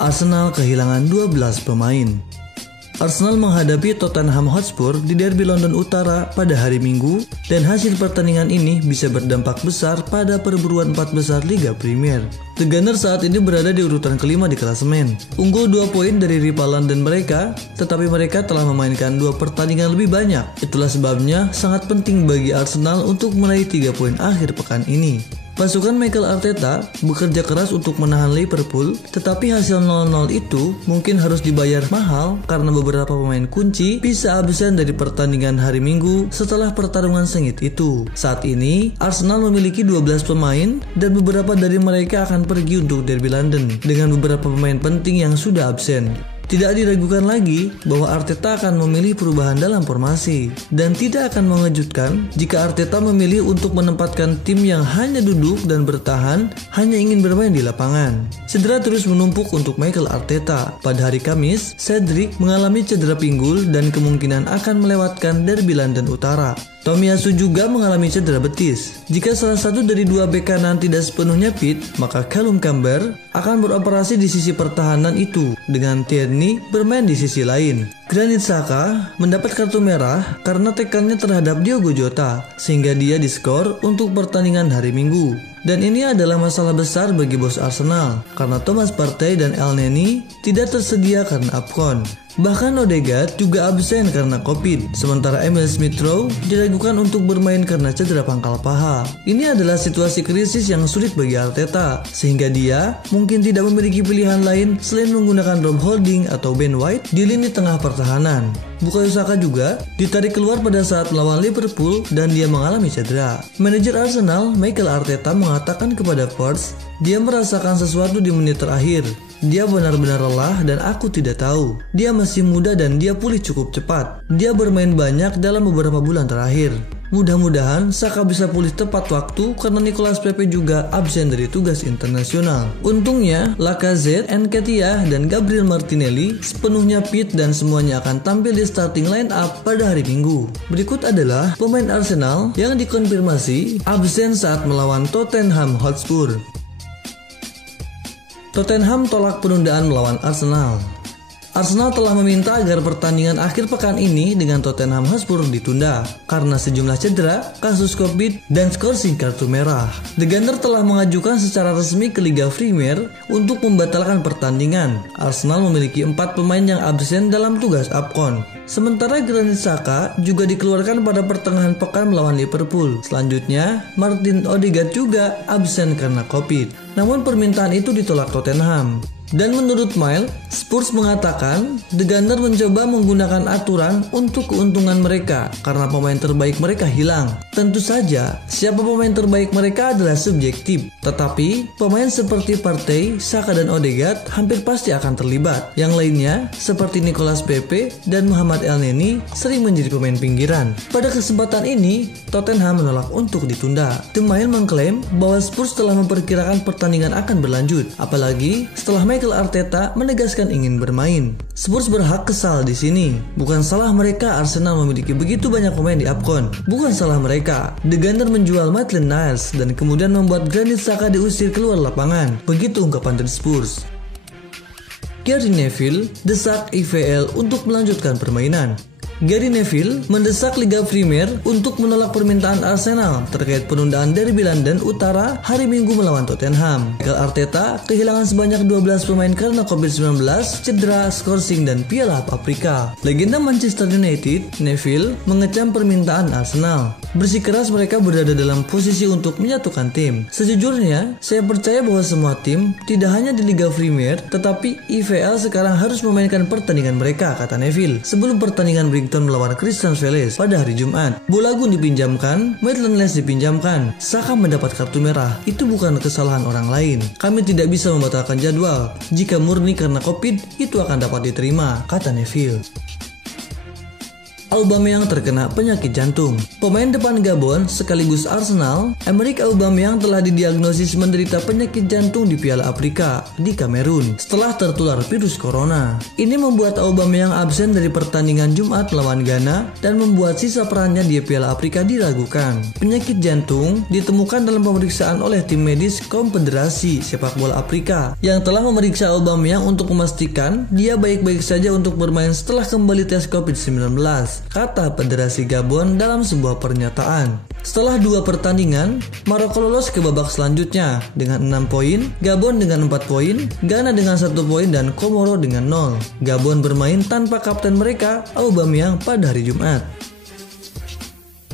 Arsenal kehilangan 12 pemain. Arsenal menghadapi Tottenham Hotspur di Derby London Utara pada hari Minggu, dan hasil pertandingan ini bisa berdampak besar pada perburuan 4 besar Liga Premier. The Gunners saat ini berada di urutan kelima di klasemen, unggul 2 poin dari rival London mereka, tetapi mereka telah memainkan 2 pertandingan lebih banyak. Itulah sebabnya sangat penting bagi Arsenal untuk meraih 3 poin akhir pekan ini. Pasukan Mikel Arteta bekerja keras untuk menahan Liverpool, tetapi hasil 0-0 itu mungkin harus dibayar mahal karena beberapa pemain kunci bisa absen dari pertandingan hari Minggu setelah pertarungan sengit itu. Saat ini, Arsenal memiliki 12 pemain dan beberapa dari mereka akan pergi untuk Derby London dengan beberapa pemain penting yang sudah absen. Tidak diragukan lagi bahwa Arteta akan memilih perubahan dalam formasi, dan tidak akan mengejutkan jika Arteta memilih untuk menempatkan tim yang hanya duduk dan bertahan hanya ingin bermain di lapangan. Cedera terus menumpuk untuk Mikel Arteta. Pada hari Kamis, Cedric mengalami cedera pinggul dan kemungkinan akan melewatkan Derby London Utara. Tomiyasu juga mengalami cedera betis. Jika salah satu dari 2 bek kanan tidak sepenuhnya fit, maka Callum Camber akan beroperasi di sisi pertahanan itu, dengan Tierney bermain di sisi lain. Granit Xhaka mendapat kartu merah karena tekannya terhadap Diogo Jota, sehingga dia diskor untuk pertandingan hari Minggu. Dan ini adalah masalah besar bagi bos Arsenal, karena Thomas Partey dan Elneny tidak tersedia karena AFCON. Bahkan Odegaard juga absen karena COVID, sementara Emil Smith-Rowe diragukan untuk bermain karena cedera pangkal paha. Ini adalah situasi krisis yang sulit bagi Arteta, sehingga dia mungkin tidak memiliki pilihan lain selain menggunakan Rob Holding atau Ben White di lini tengah pertahanan. Bukayo Saka juga ditarik keluar pada saat melawan Liverpool dan dia mengalami cedera. Manajer Arsenal, Mikel Arteta, mengatakan kepada Forbes, dia merasakan sesuatu di menit terakhir. Dia benar-benar lelah dan aku tidak tahu. Dia masih muda dan dia pulih cukup cepat. Dia bermain banyak dalam beberapa bulan terakhir. Mudah-mudahan Saka bisa pulih tepat waktu karena Nicolas Pepe juga absen dari tugas internasional. Untungnya, Lacazette, Nketiah, dan Gabriel Martinelli sepenuhnya fit dan semuanya akan tampil di starting line up pada hari Minggu. Berikut adalah pemain Arsenal yang dikonfirmasi absen saat melawan Tottenham Hotspur. Tottenham tolak penundaan melawan Arsenal. Arsenal telah meminta agar pertandingan akhir pekan ini dengan Tottenham Hotspur ditunda karena sejumlah cedera, kasus COVID, dan skorsing kartu merah. The Gunners telah mengajukan secara resmi ke Liga Premier untuk membatalkan pertandingan. Arsenal memiliki 4 pemain yang absen dalam tugas AFCON. Sementara Granit Xhaka juga dikeluarkan pada pertengahan pekan melawan Liverpool. Selanjutnya, Martin Odegaard juga absen karena COVID. Namun permintaan itu ditolak Tottenham. Dan menurut Mail, Spurs mengatakan The Gunners mencoba menggunakan aturan untuk keuntungan mereka karena pemain terbaik mereka hilang. Tentu saja, siapa pemain terbaik mereka adalah subjektif. Tetapi, pemain seperti Partey, Saka, dan Odegaard hampir pasti akan terlibat. Yang lainnya, seperti Nicolas Pepe dan Mohamed Elneny sering menjadi pemain pinggiran. Pada kesempatan ini, Tottenham menolak untuk ditunda. The Mail mengklaim bahwa Spurs telah memperkirakan pertandingan akan berlanjut, apalagi setelah Mikel Arteta menegaskan ingin bermain. Spurs berhak kesal di sini. Bukan salah mereka Arsenal memiliki begitu banyak pemain di AFCON. Bukan salah mereka. The Gunners menjual Maitland-Niles dan kemudian membuat Granit Xhaka diusir keluar lapangan. Begitu ungkapan dari Spurs. Gary Neville desak IVL untuk melanjutkan permainan. Gary Neville mendesak Liga Premier untuk menolak permintaan Arsenal terkait penundaan Derby London Utara hari Minggu melawan Tottenham. Mikel Arteta kehilangan sebanyak 12 pemain karena COVID-19, cedera, skorsing, dan Piala Afrika. Legenda Manchester United, Neville, mengecam permintaan Arsenal. Bersikeras mereka berada dalam posisi untuk menyatukan tim. Sejujurnya, saya percaya bahwa semua tim, tidak hanya di Liga Premier, tetapi IVL sekarang harus memainkan pertandingan mereka, kata Neville. Sebelum pertandingan melawan Crystal Palace pada hari Jumat, Bolagun dipinjamkan, Maitland-Niles dipinjamkan, Saka mendapat kartu merah. Itu bukan kesalahan orang lain. Kami tidak bisa membatalkan jadwal. Jika murni karena COVID, itu akan dapat diterima, kata Neville. Aubameyang terkena penyakit jantung. Pemain depan Gabon sekaligus Arsenal, Emerick Aubameyang telah didiagnosis menderita penyakit jantung di Piala Afrika di Kamerun setelah tertular virus corona. Ini membuat Aubameyang absen dari pertandingan Jumat melawan Ghana dan membuat sisa perannya di Piala Afrika diragukan. Penyakit jantung ditemukan dalam pemeriksaan oleh tim medis Konfederasi Sepak Bola Afrika yang telah memeriksa Aubameyang untuk memastikan dia baik-baik saja untuk bermain setelah kembali tes COVID-19. Kata Federasi Gabon dalam sebuah pernyataan. Setelah 2 pertandingan, Maroko lolos ke babak selanjutnya dengan 6 poin, Gabon dengan 4 poin, Ghana dengan 1 poin, dan Komoro dengan 0. Gabon bermain tanpa kapten mereka, Aubameyang, pada hari Jumat.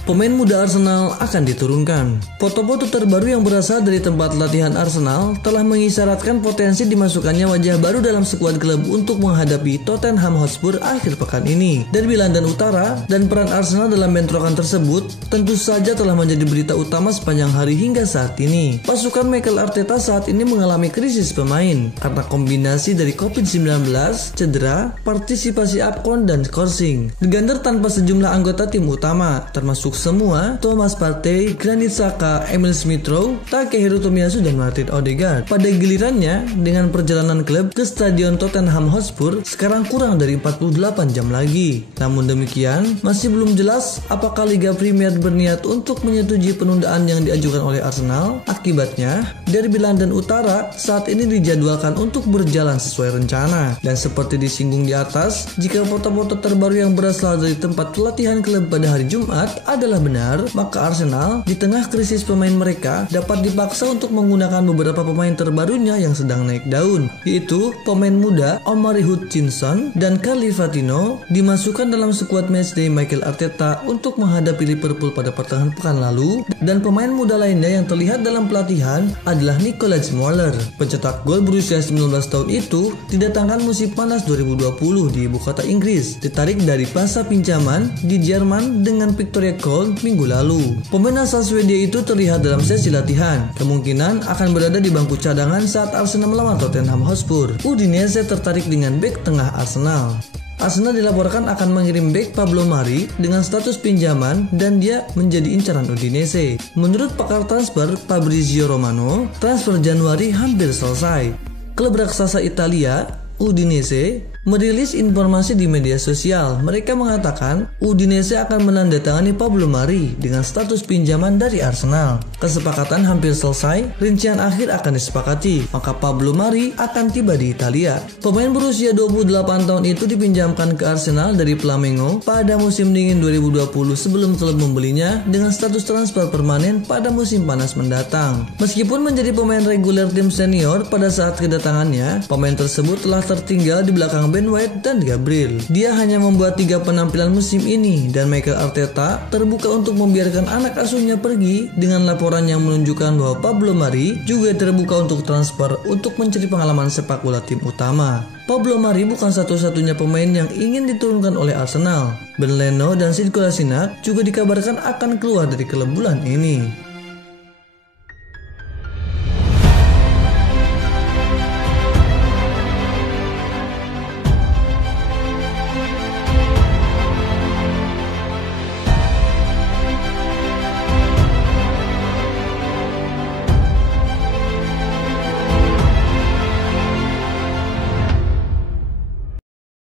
Pemain muda Arsenal akan diturunkan. Foto-foto terbaru yang berasal dari tempat latihan Arsenal telah mengisyaratkan potensi dimasukkannya wajah baru dalam skuad klub untuk menghadapi Tottenham Hotspur akhir pekan ini. Derby London Utara dan peran Arsenal dalam bentrokan tersebut tentu saja telah menjadi berita utama sepanjang hari hingga saat ini. Pasukan Mikel Arteta saat ini mengalami krisis pemain karena kombinasi dari COVID-19, cedera, partisipasi Afcon, dan skorsing. Diganjar tanpa sejumlah anggota tim utama, termasuk semua Thomas Partey, Granit Xhaka, Emil Smith-Rowe, Takehiro Tomiyasu, dan Martin Odegaard. Pada gilirannya, dengan perjalanan klub ke stadion Tottenham Hotspur sekarang kurang dari 48 jam lagi. Namun demikian, masih belum jelas apakah Liga Premier berniat untuk menyetujui penundaan yang diajukan oleh Arsenal. Akibatnya, Derby London Utara saat ini dijadwalkan untuk berjalan sesuai rencana. Dan seperti disinggung di atas, jika foto-foto terbaru yang berasal dari tempat pelatihan klub pada hari Jumat adalah benar, maka Arsenal di tengah krisis pemain mereka dapat dipaksa untuk menggunakan beberapa pemain terbarunya yang sedang naik daun, yaitu pemain muda Omari Hutchinson dan Khalil Coutinho dimasukkan dalam skuad matchday Mikel Arteta untuk menghadapi Liverpool pada pertengahan pekan lalu, dan pemain muda lainnya yang terlihat dalam pelatihan adalah Nicolas Müller. Pencetak gol berusia 19 tahun itu didatangkan musim panas 2020 di ibu kota Inggris, ditarik dari masa pinjaman di Jerman dengan Victoria minggu lalu. Pemain asal Swedia itu terlihat dalam sesi latihan, kemungkinan akan berada di bangku cadangan saat Arsenal melawan Tottenham Hotspur. Udinese tertarik dengan bek tengah Arsenal. Arsenal dilaporkan akan mengirim bek Pablo Mari dengan status pinjaman dan dia menjadi incaran Udinese. Menurut pakar transfer Fabrizio Romano, transfer Januari hampir selesai. Klub raksasa Italia, Udinese, merilis informasi di media sosial. Mereka mengatakan Udinese akan menandatangani Pablo Mari dengan status pinjaman dari Arsenal. Kesepakatan hampir selesai, rincian akhir akan disepakati, maka Pablo Mari akan tiba di Italia. Pemain berusia 28 tahun itu dipinjamkan ke Arsenal dari Flamengo pada musim dingin 2020 sebelum klub membelinya dengan status transfer permanen pada musim panas mendatang. Meskipun menjadi pemain reguler tim senior pada saat kedatangannya, pemain tersebut telah tertinggal di belakang Ben White dan Gabriel. Dia hanya membuat 3 penampilan musim ini dan Mikel Arteta terbuka untuk membiarkan anak asuhnya pergi dengan laporan yang menunjukkan bahwa Pablo Mari juga terbuka untuk transfer untuk mencari pengalaman sepak bola tim utama. Pablo Mari bukan satu-satunya pemain yang ingin diturunkan oleh Arsenal. Ben Leno dan Sid Kolasinac juga dikabarkan akan keluar dari klub bulan ini.